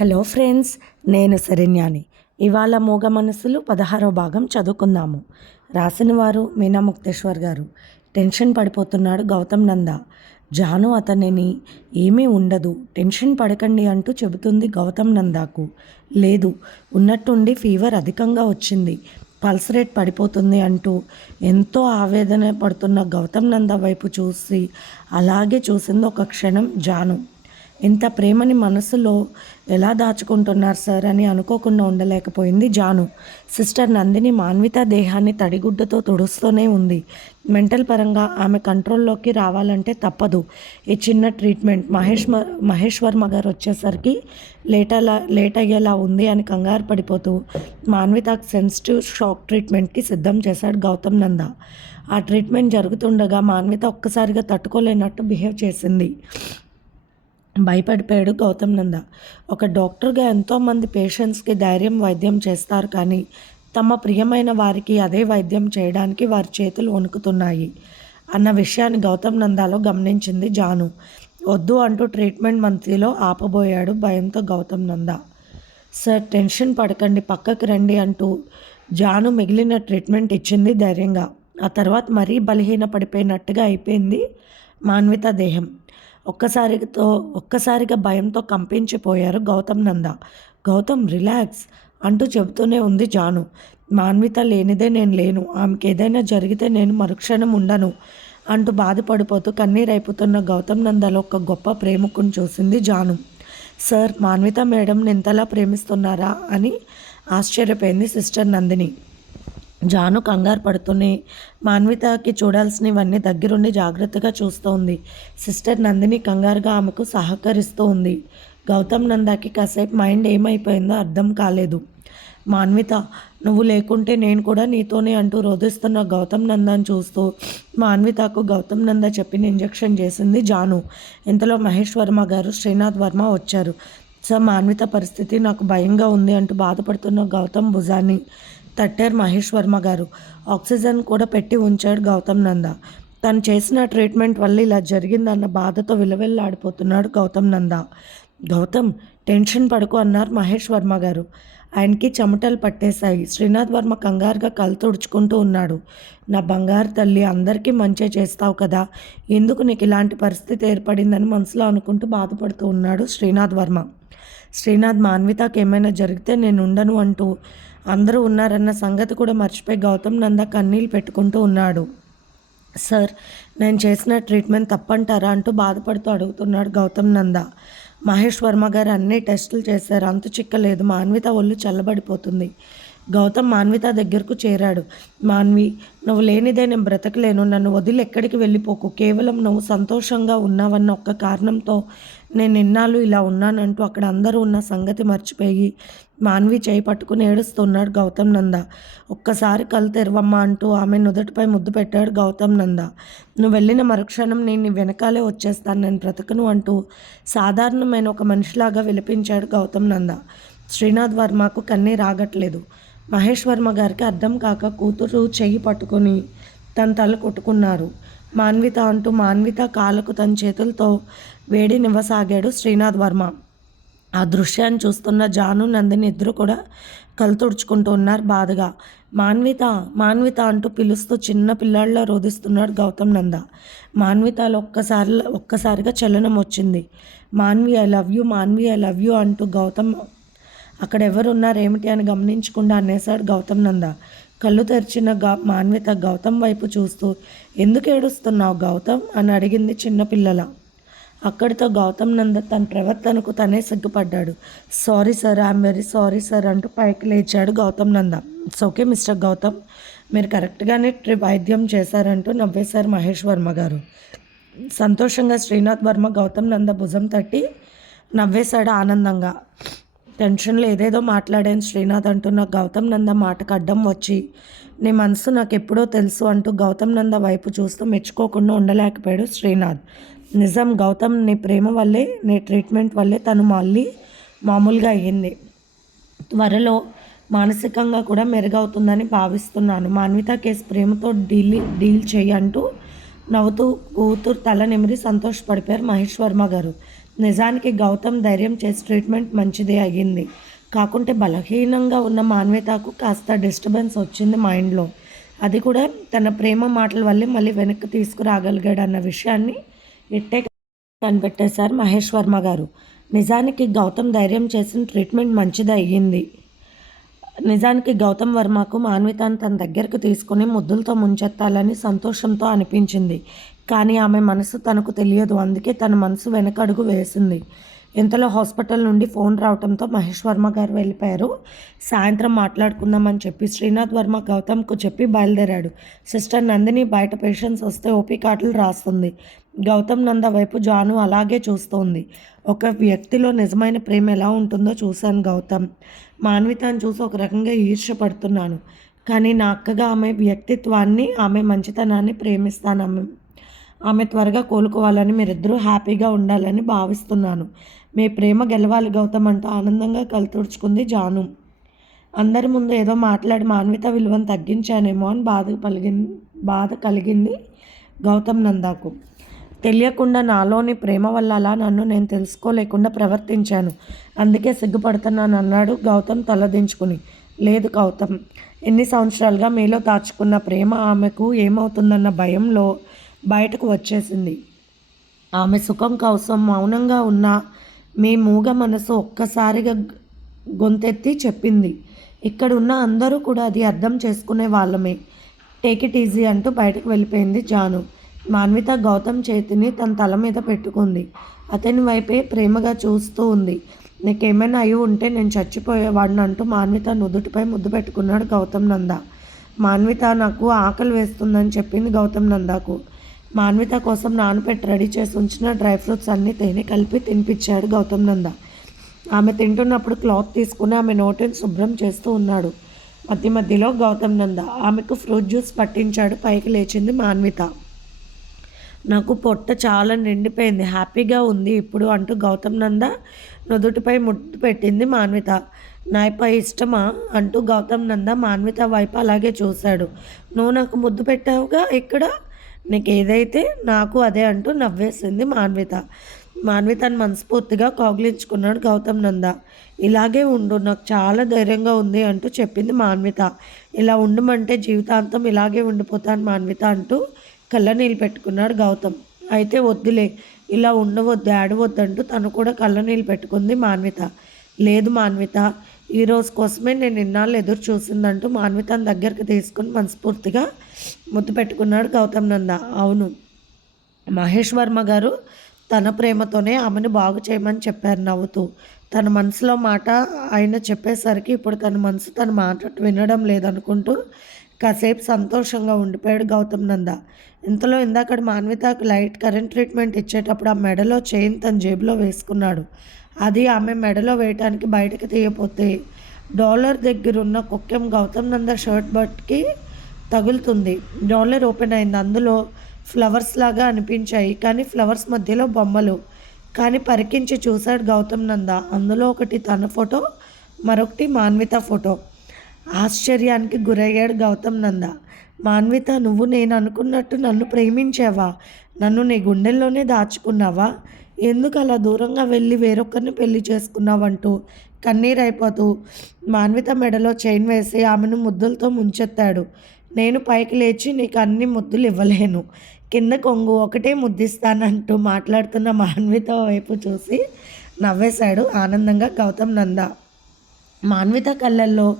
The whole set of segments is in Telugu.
హలో ఫ్రెండ్స్ నేను శరణ్యాని. ఇవాళ మూగ మనసులు పదహారో భాగం చదువుకుందాము. రాసిన వారు మీనా ముక్తేశ్వర్ గారు. టెన్షన్ పడిపోతున్నాడు గౌతమ్ నంద. జాను అతనిని ఏమీ ఉండదు టెన్షన్ పడకండి అంటూ చెబుతుంది గౌతమ్ నందాకు. లేదు ఉన్నట్టుండి ఫీవర్ అధికంగా వచ్చింది. పల్స్ రేట్ పడిపోతుంది అంటూ ఎంతో ఆవేదన పడుతున్న గౌతమ్ నంద వైపు చూసి అలాగే చూసింది ఒక క్షణం జాను. ఇంత ప్రేమని మనసులో ఎలా దాచుకుంటున్నారు సార్ అని అనుకోకుండా ఉండలేకపోయింది జాను. సిస్టర్ నందిని మాన్విత దేహాన్ని తడిగుడ్డతో తుడుస్తూనే ఉంది. మెంటల్ పరంగా ఆమె కంట్రోల్లోకి రావాలంటే తప్పదు. ఈ చిన్న ట్రీట్మెంట్ మహేష్ మ- మహేష్ వర్మ గారు వచ్చేసరికి లేట్ అలా లేట్ అయ్యేలా ఉంది అని కంగారు పడిపోతూ మాన్వితకు సెన్సిటివ్ షాక్ ట్రీట్మెంట్కి సిద్ధం చేశాడు గౌతమ్ నంద. ఆ ట్రీట్మెంట్ జరుగుతుండగా మాన్విత ఒక్కసారిగా తట్టుకోలేనట్టు బిహేవ్ చేసింది. భయపడిపోయాడు గౌతమ్ నంద. ఒక డాక్టర్గా ఎంతోమంది పేషెంట్స్కి ధైర్యం వైద్యం చేస్తారు కానీ తమ ప్రియమైన వారికి అదే వైద్యం చేయడానికి వారి చేతులు వణుకుతున్నాయి అన్న విషయాన్ని గౌతమ్ నందాలో గమనించింది జాను. వద్దు అంటూ ట్రీట్మెంట్ మంత్రిలో ఆపబోయాడు భయంతో గౌతమ్ నంద. సార్ టెన్షన్ పడకండి పక్కకి రండి అంటూ జాను మిగిలిన ట్రీట్మెంట్ ఇచ్చింది ధైర్యంగా. ఆ తర్వాత మరీ బలహీన పడిపోయినట్టుగా అయిపోయింది మాన్విత దేహం. ఒక్కసారితో ఒక్కసారిగా భయంతో కంపించిపోయారు గౌతమ్ నంద. గౌతమ్ రిలాక్స్ అంటూ చెబుతూనే ఉంది జాను. మాన్విత లేనిదే నేను లేను. ఆమెకి ఏదైనా జరిగితే నేను మరుక్షణం ఉండను అంటూ బాధపడిపోతూ కన్నీరైపోతున్న గౌతమ్ నందలో ఒక గొప్ప ప్రేమకుని చూసింది జాను. సార్ మాన్విత మేడం ఇంతలా ప్రేమిస్తున్నారా? అని ఆశ్చర్యపోయింది సిస్టర్ నందిని. జాను కంగారు పడుతూనే మాన్వితకి చూడాల్సినవన్నీ దగ్గరుండి జాగ్రత్తగా చూస్తోంది. సిస్టర్ నందిని కంగారుగా ఆమెకు సహకరిస్తూ ఉంది. గౌతమ్ నందాకి కాసేపు మైండ్ ఏమైపోయిందో అర్థం కాలేదు. మాన్విత నువ్వు లేకుంటే నేను కూడా నీతోనే అంటూ రోధిస్తున్న గౌతమ్ నందాన్ని చూస్తూ మాన్వితకు గౌతమ్ నంద చెప్పిన ఇంజెక్షన్ చేసింది జాను. ఇంతలో మహేష్ వర్మ గారు శ్రీనాథ్ వర్మ వచ్చారు. సో మాన్విత పరిస్థితి నాకు భయంగా ఉంది అంటూ బాధపడుతున్న గౌతమ్ భుజాన్ని తట్టారు మహేష్ వర్మ గారు. ఆక్సిజన్ కూడా పెట్టి ఉంచాడు గౌతమ్ నంద. తను చేసిన ట్రీట్మెంట్ వల్ల ఇలా జరిగిందన్న బాధతో విలవిల్లాడిపోతున్నాడు గౌతమ్ నంద. గౌతమ్ టెన్షన్ పడుకు అన్నారు మహేష్ వర్మ గారు. ఆయనకి చెమటలు పట్టేశాయి. శ్రీనాథ్ వర్మ కంగారుగా కళ్ళు తుడుచుకుంటూ ఉన్నాడు. నా బంగారు తల్లి అందరికీ మంచి చేస్తావు కదా. ఎందుకు నీకు ఇలాంటి పరిస్థితి ఏర్పడిందని మనసులో అనుకుంటూ బాధపడుతూ ఉన్నాడు శ్రీనాథ్ వర్మ. శ్రీనాథ్ మాన్వితకి ఏమైనా జరిగితే నేను ఉండను అంటూ అందరూ ఉన్నారన్న సంగతి కూడా మర్చిపోయి గౌతమ్ నంద కన్నీళ్ళు పెట్టుకుంటూ ఉన్నాడు. సార్ నేను చేసిన ట్రీట్మెంట్ తప్పంటారా? అంటూ బాధపడుతూ అడుగుతున్నాడు గౌతమ్ నంద. మహేష్ వర్మ గారు అన్ని టెస్టులు చేశారు. అంత చిక్కలేదు. మాన్విత ఒళ్ళు చల్లబడిపోతుంది. గౌతమ్ మాన్విత దగ్గరకు చేరాడు. మాన్వి నువ్వు లేనిదే నేను బ్రతకలేను. నన్ను వదిలి ఎక్కడికి వెళ్ళిపోకు. కేవలం నువ్వు సంతోషంగా ఉన్నావన్న ఒక్క కారణంతో నేను ఇన్నాళ్ళు ఇలా ఉన్నానంటూ అక్కడ అందరూ ఉన్న సంగతి మర్చిపోయి మాన్వి చేయి పట్టుకుని ఏడుస్తున్నాడు గౌతమ్ నంద. ఒక్కసారి కళ్ళు తెరవమ్మా అంటూ ఆమె నుదుటిపై ముద్దు పెట్టాడు గౌతమ్ నంద. నువ్వు వెళ్ళిన మరుక్షణం నేను నీ వెనకాలే వచ్చేస్తాను నేను బ్రతకను అంటూ సాధారణమైన ఒక మనిషిలాగా విలిపించాడు గౌతమ్ నంద. శ్రీనాథ్ వర్మకు కన్నీ రాగట్లేదు మహేష్ వర్మ గారికి అర్థం కాక కూతురు చెయ్యి పట్టుకొని తన తల కొట్టుకున్నారు. మాన్విత అంటూ మాన్విత కాళ్ళకు తన చేతులతో వేడి నివ్వసాగాడు శ్రీనాథ్ వర్మ. ఆ దృశ్యాన్ని చూస్తున్న జాను నందిని ఇద్దరు కూడా కళ్ళు తుడుచుకుంటూ ఉన్నారు బాధగా. మాన్విత మాన్విత అంటూ పిలుస్తూ చిన్న పిల్లాళ్ళ రోధిస్తున్నాడు గౌతమ్ నంద. మాన్వితలో ఒక్కసారి ఒక్కసారిగా చలనం వచ్చింది. Manvi I love you Manvi I love you అంటూ గౌతమ్ అక్కడ ఎవరు ఉన్నారు ఏమిటి అని గమనించకుండా అనేసాడు గౌతమ్ నంద. కళ్ళు తెరిచిన గా మాన్విత గౌతమ్ వైపు చూస్తూ ఎందుకు ఏడుస్తున్నావు గౌతమ్? అని అడిగింది చిన్నపిల్లల అక్కడితో గౌతమ్ నంద తన ప్రవర్తనకు తనే సిగ్గుపడ్డాడు. Sorry sir I'm very sorry sir అంటూ పైకి లేచాడు Gautam Nanda. It's okay mister Gautam మీరు కరెక్ట్గానే ట్రిప్ వైద్యం చేశారంటూ నవ్వేశారు మహేష్ వర్మ గారు. సంతోషంగా శ్రీనాథ్ వర్మ గౌతమ్ నంద భుజం తట్టి నవ్వేశాడు ఆనందంగా. టెన్షన్లో ఏదేదో మాట్లాడాను శ్రీనాథ్ అంటూ నాకు గౌతమ్ నంద మాటకు అడ్డం వచ్చి నీ మనసు నాకు ఎప్పుడో తెలుసు అంటూ గౌతమ్ నంద వైపు చూస్తూ మెచ్చుకోకుండా ఉండలేకపోయాడు శ్రీనాథ్. నిజం గౌతమ్ నీ ప్రేమ వల్లే నీ ట్రీట్మెంట్ వల్లే తను మళ్ళీ మామూలుగా అయ్యింది. త్వరలో మానసికంగా కూడా మెరుగవుతుందని భావిస్తున్నాను. మాన్విత కేసు ప్రేమతో డీల్ డీల్ చేయంటూ నవ్వుతూ కూతురు తల నిమిరి సంతోషపడిపోయారు మహేష్ వర్మ గారు. నిజానికి గౌతమ్ ధైర్యం చేసి ట్రీట్మెంట్ మంచిదే అయ్యింది. కాకుంటే బలహీనంగా ఉన్న మాన్వితకు కాస్త డిస్టర్బెన్స్ వచ్చింది మైండ్లో అది కూడా తన ప్రేమ మాటల వల్లే మళ్ళీ వెనక్కి తీసుకురాగలిగాడు అన్న విషయాన్ని ఇట్టే కనిపెట్టేశారు మహేష్ వర్మ గారు. నిజానికి గౌతమ్ ధైర్యం చేసిన ట్రీట్మెంట్ మంచిది అయ్యింది. నిజానికి గౌతమ్ వర్మకు మాన్వితాను తన దగ్గరకు తీసుకుని ముద్దులతో ముంచెత్తాలని సంతోషంతో అనిపించింది. కానీ ఆమె మనసు తనకు తెలియదు. అందుకే తన మనసు వెనకడుగు వేసింది. ఇంతలో హాస్పిటల్ నుండి ఫోన్ రావడంతో మహేష్ వర్మ గారు వెళ్ళిపోయారు. సాయంత్రం మాట్లాడుకుందామని చెప్పి శ్రీనాథ్ వర్మ గౌతమ్కు చెప్పి బయలుదేరాడు. సిస్టర్ నందిని బయట పేషెంట్స్ వస్తే ఓపీ కార్డులు రాస్తుంది. గౌతమ్ నంద వైపు జాను అలాగే చూస్తోంది. ఒక వ్యక్తిలో నిజమైన ప్రేమ ఎలా ఉంటుందో చూశాను గౌతమ్. మాన్వితాన్ని చూసి ఒక రకంగా ఈర్ష్యపడుతున్నాను కానీ నా అక్కగా ఆమె వ్యక్తిత్వాన్ని ఆమె మంచితనాన్ని ప్రేమిస్తాను. ఆమె ఆమె త్వరగా కోలుకోవాలని మీరిద్దరూ హ్యాపీగా ఉండాలని భావిస్తున్నాను. మీ ప్రేమ గెలవాలి గౌతమ్ అంటూ ఆనందంగా కలుతుడుచుకుంది జాను. అందరి ముందు ఏదో మాట్లాడి మాన్విత విలువను తగ్గించానేమో అని బాధ కలిగింది బాధ కలిగింది గౌతమ్ నందాకు. తెలియకుండా నాలోని ప్రేమ వల్ల అలా నన్ను నేను తెలుసుకోలేకుండా ప్రవర్తించాను. అందుకే సిగ్గుపడుతున్నాను అన్నాడు గౌతమ్ తలదించుకుని. లేదు గౌతమ్ ఎన్ని సంవత్సరాలుగా మీలో దాచుకున్న ప్రేమ ఆమెకు ఏమవుతుందన్న భయంలో బయటకు వచ్చేసింది. ఆమె సుఖం కోసం మౌనంగా ఉన్న మీ మూగ మనసు ఒక్కసారిగా గొంతెత్తి చెప్పింది. ఇక్కడున్న అందరూ కూడా అది అర్థం చేసుకునే వాళ్ళమే. టేక్ ఇట్ ఈజీ అంటూ బయటకు వెళ్ళిపోయింది జాను. మాన్విత గౌతమ్ చేతిని తన తల మీద పెట్టుకుంది. అతని వైపే ప్రేమగా చూస్తూ ఉంది. నీకేమైనా అయి ఉంటే నేను చచ్చిపోయేవాడిని అంటూ మాన్విత నుదుటిపై ముద్దు పెట్టుకున్నాడు గౌతమ్ నంద. మాన్విత నాకు ఆకలి వేస్తుందని చెప్పింది గౌతమ్ నందాకు. మాన్విత కోసం నానపెట్టి రెడీ చేసి ఉంచిన డ్రై ఫ్రూట్స్ అన్నీ తేనె కలిపి తినిపించాడు గౌతమ్ నంద. ఆమె తింటున్నప్పుడు క్లాత్ తీసుకుని ఆమె నోటిని శుభ్రం చేస్తూ ఉన్నాడు. మధ్య మధ్యలో గౌతమ్ నంద ఆమెకు ఫ్రూట్ జ్యూస్ పట్టించాడు. పైకి లేచింది మాన్విత. నాకు పొట్ట చాలా నిండిపోయింది. హ్యాపీగా ఉంది. ఇప్పుడు అంటూ గౌతమ్ నంద నుదుటిపై ముద్దు పెట్టింది మాన్విత. నాయపై ఇష్టమా? అంటూ గౌతమ్ నంద మాన్విత వైపు అలాగే చూశాడు. నువ్వు నాకు ముద్దు పెట్టావుగా ఇక్కడ? నీకు ఏదైతే నాకు అదే అంటూ నవ్వేసింది మాన్విత. మాన్వితను మనస్ఫూర్తిగా కౌగిలించుకున్నాడు గౌతమ్ నంద. ఇలాగే ఉండు నాకు చాలా ధైర్యంగా ఉంది అంటూ చెప్పింది మాన్విత. ఇలా ఉండమంటే జీవితాంతం ఇలాగే ఉండిపోతాను మాన్విత అంటూ కళ్ళ నీళ్ళు పెట్టుకున్నాడు గౌతమ్. అయితే వద్దులే ఇలా ఉండవద్దు ఆడవద్దంటూ తను కూడా కళ్ళ నీళ్ళు పెట్టుకుంది మాన్విత. లేదు మాన్విత ఈ రోజు కోసమే నేను ఇన్నాళ్ళు ఎదురు చూసిందంటూ మాన్వితను దగ్గరికి తీసుకుని మనస్ఫూర్తిగా ముద్దు పెట్టుకున్నాడు గౌతమ్ నంద. అవును. మహేష్ వర్మ గారు తన ప్రేమతోనే ఆమెను బాగు చేయమని చెప్పారు నవ్వుతూ. తన మనసులో మాట ఆయన చెప్పేసరికి ఇప్పుడు తన మనసు తన మాట వినడం లేదనుకుంటూ కాసేపు సంతోషంగా ఉండిపోయాడు గౌతమ్ నంద. ఇంతలో ఇందాక మాన్వితకు లైట్ కరెంట్ ట్రీట్మెంట్ ఇచ్చేటప్పుడు ఆ మెడలో చైన్ తన జేబులో వేసుకున్నాడు. అది ఆమె మెడలో వేయటానికి బయటకు తీయపోతే డాలర్ దగ్గర ఉన్న కుక్కెం గౌతమ్ నంద షర్ట్ బట్కి తగులుతుంది. డాలర్ ఓపెన్ అయింది. అందులో ఫ్లవర్స్ లాగా అనిపించాయి. కానీ ఫ్లవర్స్ మధ్యలో బొమ్మలు. కానీ పరికించి చూశాడు గౌతమ్ నంద. అందులో ఒకటి తన ఫోటో మరొకటి మాన్విత ఫోటో. ఆశ్చర్యానికి గురయ్యాడు గౌతమ్ నంద. మాన్విత నువ్వు నేను అనుకున్నట్టు నన్ను ప్రేమించావా? నన్ను నీ గుండెల్లోనే దాచుకున్నావా? ఎందుకు అలా దూరంగా వెళ్ళి వేరొకరిని పెళ్ళి చేసుకున్నావంటూ కన్నీరైపోతూ మాన్విత మెడలో చైన్ వేసి ఆమెను ముద్దులతో ముంచెత్తాడు. నేను పైకి లేచి నీకు అన్ని ముద్దులు ఇవ్వలేను. కింద కొంగు ఒకటే ముద్దిస్తానంటూ మాట్లాడుతున్న మాన్విత వైపు చూసి నవ్వేశాడు ఆనందంగా గౌతమ్ నంద. మాన్విత కళ్ళల్లో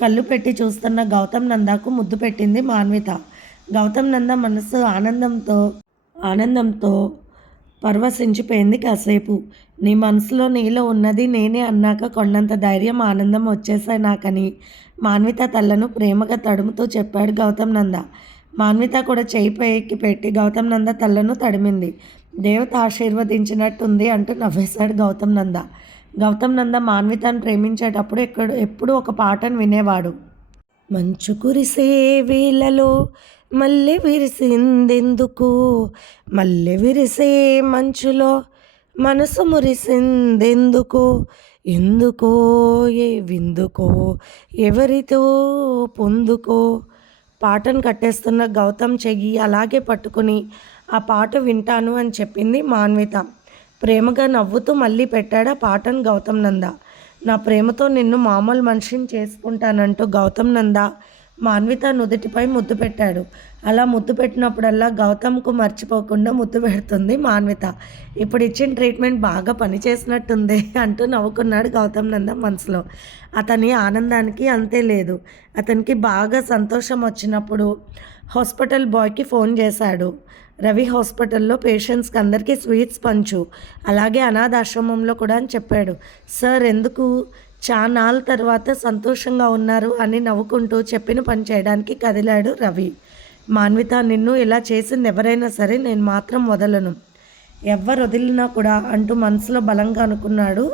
కళ్ళు పెట్టి చూస్తున్న గౌతమ్ నందాకు ముద్దు పెట్టింది మాన్విత. గౌతమ్ నంద మనసు ఆనందంతో ఆనందంతో పరవశించిపోయింది కాసేపు. నీ మనసులో నీలో ఉన్నది నేనే అన్నాక కొండంత ధైర్యం ఆనందం వచ్చేసాయి నాకని మాన్విత తల్లను ప్రేమగా తడుముతూ చెప్పాడు గౌతమ్ నంద. మాన్విత కూడా చేయి పైకి పెట్టి గౌతమ్ నంద తల్లను తడిమింది. దేవత ఆశీర్వదించినట్టుంది అంటూ నవ్వేశాడు గౌతమ్ నంద. గౌతమ్ నంద మాన్వితను ప్రేమించేటప్పుడు ఎక్కడ ఎప్పుడూ ఒక పాటను వినేవాడు. మంచు కురిసే వేళలో మల్లె విరిసిందెందుకు? మల్లె విరిసే మంచులో మనసు మురిసిందెందుకు? ఎందుకో ఏ విందుకో ఎవరితో పొందుకో? పాటను కట్టేస్తున్న గౌతమ్ చెయ్యి అలాగే పట్టుకుని ఆ పాట వింటాను అని చెప్పింది మాన్విత. ప్రేమగా నవ్వుతూ మళ్ళీ పెట్టాడా ఆ పాటను గౌతమ్ నంద. నా ప్రేమతో నిన్ను మామూలు మనిషిని చేసుకుంటానంటూ గౌతమ్ నంద మాన్విత నుదుటిపై ముద్దు పెట్టాడు. అలా ముద్దు పెట్టినప్పుడల్లా గౌతమ్కు మర్చిపోకుండా ముద్దు పెడుతుంది మాన్విత. ఇప్పుడు ఇచ్చిన ట్రీట్మెంట్ బాగా పనిచేసినట్టుంది అంటూ నవ్వుకున్నాడు గౌతమ్ నంద మనసులో. అతని ఆనందానికి అంతే లేదు. అతనికి బాగా సంతోషం వచ్చినప్పుడు హాస్పిటల్ బాయ్కి ఫోన్ చేశాడు. రవి హాస్పిటల్లో పేషెంట్స్కి అందరికీ స్వీట్స్ పంచు. అలాగే అనాథాశ్రమంలో కూడా అని చెప్పాడు. సార్ ఎందుకు? చానాల తర్వాత సంతోషంగా ఉన్నారు అని నవ్వుకుంటూ చెప్పిన పని చేయడానికి కదిలాడు రవి. మాన్విత నిన్ను ఇలా చేసింది ఎవరైనా సరే నేను మాత్రం వదలను. ఎవరు వదిలినా కూడా అంటూ మనసులో బలంగా అనుకున్నాడు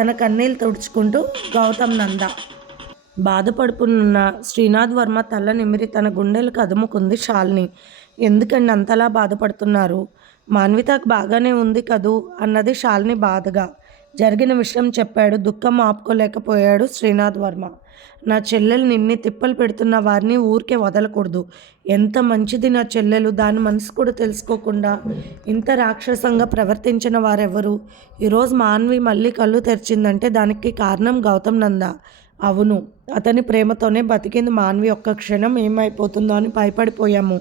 తన కన్నీళ్ళు తుడుచుకుంటూ గౌతమ్ నంద. బాధపడుకున్న శ్రీనాథ్ వర్మ తల నిమిరి తన గుండెలకు అదుముకుంది షాల్ని. ఎందుకండి అంతలా బాధపడుతున్నారు? మాన్వితకు బాగానే ఉంది కదూ అన్నది శాలిని బాధగా. జరిగిన విషయం చెప్పాడు దుఃఖం ఆపుకోలేకపోయాడు శ్రీనాథ్ వర్మ. నా చెల్లెలు నిన్ని తిప్పలు పెడుతున్న వారిని ఊరికే వదలకూడదు. ఎంత మంచిది నా చెల్లెలు దాని మనసు కూడా తెలుసుకోకుండా. ఇంత రాక్షసంగా ప్రవర్తించిన వారెవరు? ఈరోజు మాన్వి మళ్ళీ కళ్ళు తెరిచిందంటే దానికి కారణం గౌతమ్ నంద. అవును అతని ప్రేమతోనే బతికింది మాన్వి. ఒక్క క్షణం ఏమైపోతుందో అని భయపడిపోయాము.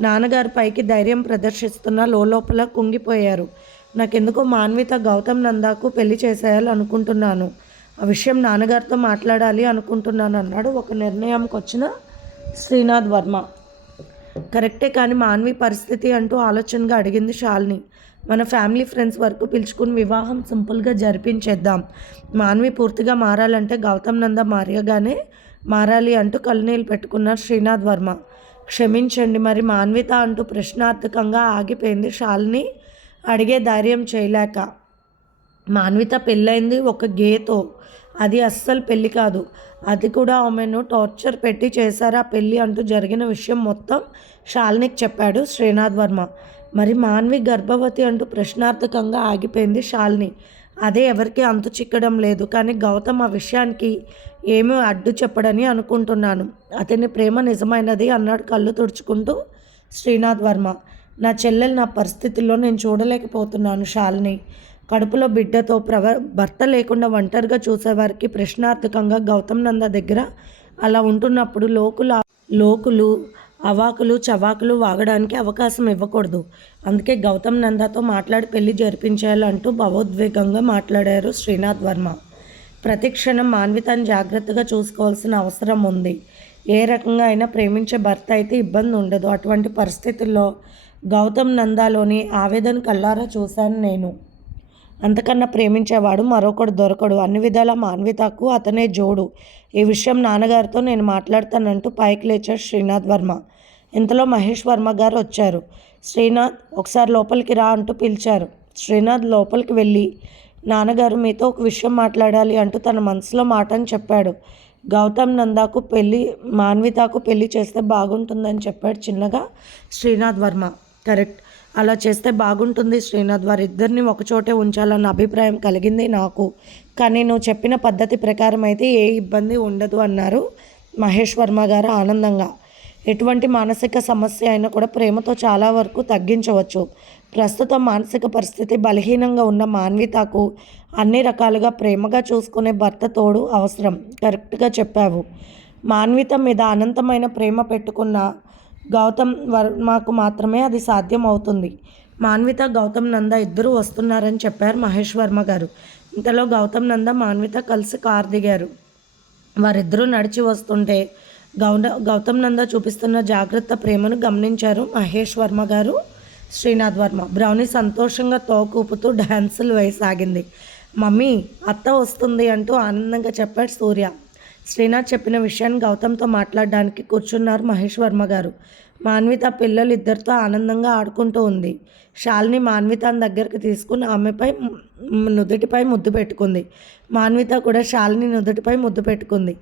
నాన్నగారి పైకి ధైర్యం ప్రదర్శిస్తున్న లోపల కుంగిపోయారు. నాకెందుకో మాన్విత గౌతమ్ నందాకు పెళ్ళి చేసేయాలనుకుంటున్నాను ఆ విషయం నాన్నగారితో మాట్లాడాలి అనుకుంటున్నాను అన్నాడు ఒక నిర్ణయంకి వచ్చిన శ్రీనాథ్ వర్మ. కరెక్టే కానీ మాన్వి పరిస్థితి అంటూ ఆలోచనగా అడిగింది శాలిని. మన ఫ్యామిలీ ఫ్రెండ్స్ వరకు పిలుచుకుని వివాహం సింపుల్గా జరిపించేద్దాం. మాన్వి పూర్తిగా మారాలంటే గౌతమ్ నంద మారగానే మారాలి అంటూ కళ్ళనీళ్ళు పెట్టుకున్నారు శ్రీనాథ్ వర్మ. క్షమించండి మరి మాన్విత అంటూ ప్రశ్నార్థకంగా ఆగిపోయింది శాలిని అడిగే ధైర్యం చేయలేక. మాన్విత పెళ్ళైంది ఒక గేతో. అది అస్సలు పెళ్ళి కాదు. అది కూడా ఆమెను టార్చర్ పెట్టి చేశారా పెళ్ళి అంటూ జరిగిన విషయం మొత్తం శాలినికి చెప్పాడు శ్రీనాథ్ వర్మ. మరి మాన్వి గర్భవతి అంటూ ప్రశ్నార్థకంగా ఆగిపోయింది శాలిని అదే ఎవరికి అంతు చిక్కడం లేదు. కానీ గౌతమ్ ఆ విషయానికి ఏమీ అడ్డు చెప్పడని అనుకుంటున్నాను. అతని ప్రేమ నిజమైనది అన్నాడు కళ్ళు తుడుచుకుంటూ శ్రీనాథ్ వర్మ. నా చెల్లెలు నా పరిస్థితుల్లో నేను చూడలేకపోతున్నాను శాలిని. కడుపులో బిడ్డతో ప్రవ భర్త లేకుండా ఒంటరిగా చూసేవారికి ప్రశ్నార్థకంగా గౌతమ్ నంద దగ్గర అలా ఉంటున్నప్పుడు లోకుల లోకులు అవాకులు చవాకులు వాగడానికి అవకాశం ఇవ్వకూడదు. అందుకే గౌతమ్ నందతో మాట్లాడి పెళ్ళి జరిపించాలంటూ భావోద్వేగంగా మాట్లాడారు శ్రీనాథ్ వర్మ. ప్రతిక్షణం మాన్వితాన్ని జాగ్రత్తగా చూసుకోవాల్సిన అవసరం ఉంది. ఏ రకంగా అయినా ప్రేమించే భర్త అయితే ఇబ్బంది ఉండదు. అటువంటి పరిస్థితుల్లో గౌతమ్ నందాలోని ఆవేదన కల్లారా చూశాను నేను. అంతకన్నా ప్రేమించేవాడు మరొకడు దొరకడు. అన్ని విధాల మాన్వితకు అతనే జోడు. ఈ విషయం నాన్నగారితో నేను మాట్లాడతానంటూ పైకి లేచాడు శ్రీనాథ్ వర్మ. ఇంతలో మహేష్ వర్మ గారు వచ్చారు. శ్రీనాథ్ ఒకసారి లోపలికి రా అంటూ పిలిచారు. శ్రీనాథ్ లోపలికి వెళ్ళి నాన్నగారు మీతో ఒక విషయం మాట్లాడాలి అంటూ తన మనసులో మాట అని చెప్పాడు. గౌతమ్ నందాకు పెళ్ళి మాన్వితకు పెళ్ళి చేస్తే బాగుంటుందని చెప్పాడు చిన్నగా శ్రీనాథ్ వర్మ. కరెక్ట్. అలా చేస్తే బాగుంటుంది శ్రీనాథ్ వారిద్దరిని ఒకచోటే ఉంచాలన్న అభిప్రాయం కలిగింది నాకు. కానీ నువ్వు చెప్పిన పద్ధతి ప్రకారం అయితే ఏ ఇబ్బంది ఉండదు అన్నారు మహేష్ వర్మ గారు ఆనందంగా. ఎటువంటి మానసిక సమస్య అయినా కూడా ప్రేమతో చాలా వరకు తగ్గించవచ్చు. ప్రస్తుతం మానసిక పరిస్థితి బలహీనంగా ఉన్న మాన్వితకు అన్ని రకాలుగా ప్రేమగా చూసుకునే భర్త తోడు అవసరం కరెక్ట్గా చెప్పావు. మాన్విత మీద అనంతమైన ప్రేమ పెట్టుకున్న గౌతమ్ వర్మకు మాత్రమే అది సాధ్యం అవుతుంది మాన్విత గౌతమ్ నంద ఇద్దరు వస్తున్నారని చెప్పారు మహేష్ వర్మ గారు. ఇంతలో గౌతమ్ నంద మాన్విత కలిసి కార్ దిగారు. వారిద్దరూ నడిచి వస్తుంటే గౌడ గౌతమ్ నంద చూపిస్తున్న జాగ్రత్త ప్రేమను గమనించారు మహేష్ వర్మ గారు శ్రీనాథ్ వర్మ. బ్రౌనీ సంతోషంగా తోకూపుతూ డ్యాన్సులు వేయసాగింది. మమ్మీ అత్త వస్తుంది అంటూ ఆనందంగా చెప్పాడు సూర్య. శ్రీనాథ్ చెప్పిన విషయాన్ని గౌతమ్తో మాట్లాడడానికి కూర్చున్నారు మహేష్ వర్మ గారు. మాన్విత పిల్లలు ఇద్దరితో ఆనందంగా ఆడుకుంటూ ఉంది. శాలిని మాన్వితాన్ని దగ్గరికి తీసుకుని ఆమెపై నుదుటిపై ముద్దు పెట్టుకుంది. మాన్విత కూడా శాలిని నుదుటిపై ముద్దు పెట్టుకుంది.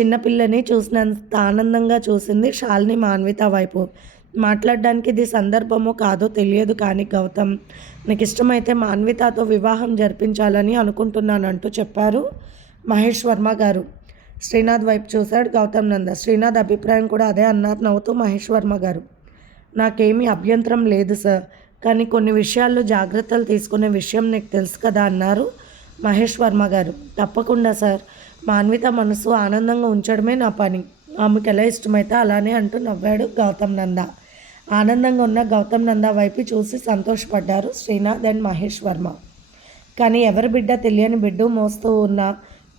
చిన్నపిల్లని చూసినంత ఆనందంగా చూసింది శాలిని మాన్విత వైపు. మాట్లాడడానికి ఇది సందర్భమో కాదో తెలియదు కానీ గౌతమ్ నాకు ఇష్టమైతే మాన్వితతో వివాహం జరిపించాలని అనుకుంటున్నానంటూ చెప్పారు మహేష్ వర్మ గారు. శ్రీనాథ్ వైపు చూశాడు గౌతమ్ నంద. శ్రీనాథ్ అభిప్రాయం కూడా అదే అన్నారు నవ్వుతూ మహేష్ వర్మ గారు. నాకేమీ అభ్యంతరం లేదు సార్ కానీ కొన్ని విషయాల్లో జాగ్రత్తలు తీసుకునే విషయం నీకు తెలుసు కదా అన్నారు మహేష్ వర్మ గారు. తప్పకుండా సార్ మాన్విత మనసు ఆనందంగా ఉంచడమే నా పని. ఆమెకు ఎలా ఇష్టమైతే అలానే అంటూ నవ్వాడు గౌతమ్ నంద. ఆనందంగా ఉన్న గౌతమ్ నంద వైపు చూసి సంతోషపడ్డారు శ్రీనాథ్ అండ్ మహేష్ వర్మ. కానీ ఎవరి బిడ్డ తెలియని బిడ్డ మోస్తూ ఉన్న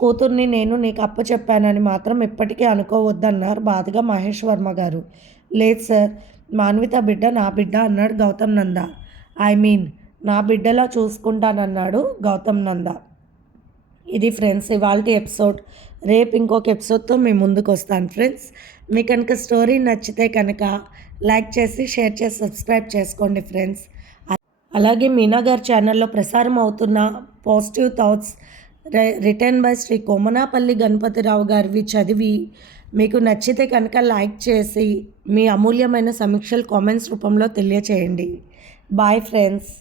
కూతుర్ని నేను నీకు అప్పచెప్పానని మాత్రం ఎప్పటికీ అనుకోవద్దన్నారు బాధగా మహేష్ వర్మ గారు. లేదు సార్ మాన్విత బిడ్డ నా బిడ్డ అన్నాడు గౌతమ్ నంద. ఐ మీన్ నా బిడ్డలా చూసుకుంటానన్నాడు గౌతమ్ నంద. ఇది ఫ్రెండ్స్ ఇవాళ ఎపిసోడ్. రేపు ఇంకొక ఎపిసోడ్తో మీ ముందుకు వస్తాను ఫ్రెండ్స్. మీకు కనుక స్టోరీ నచ్చితే కనుక లైక్ చేసి షేర్ చేసి సబ్స్క్రైబ్ చేసుకోండి ఫ్రెండ్స్. అలాగే మీనా గారి ఛానల్లో ప్రసారం అవుతున్న positive thoughts written by Shri Komanapalli Ganapathirao గారివి చదివి మీకు నచ్చితే కనుక లైక్ చేసి మీ అమూల్యమైన సమీక్షలు కామెంట్స్ రూపంలో తెలియచేయండి. Bye friends.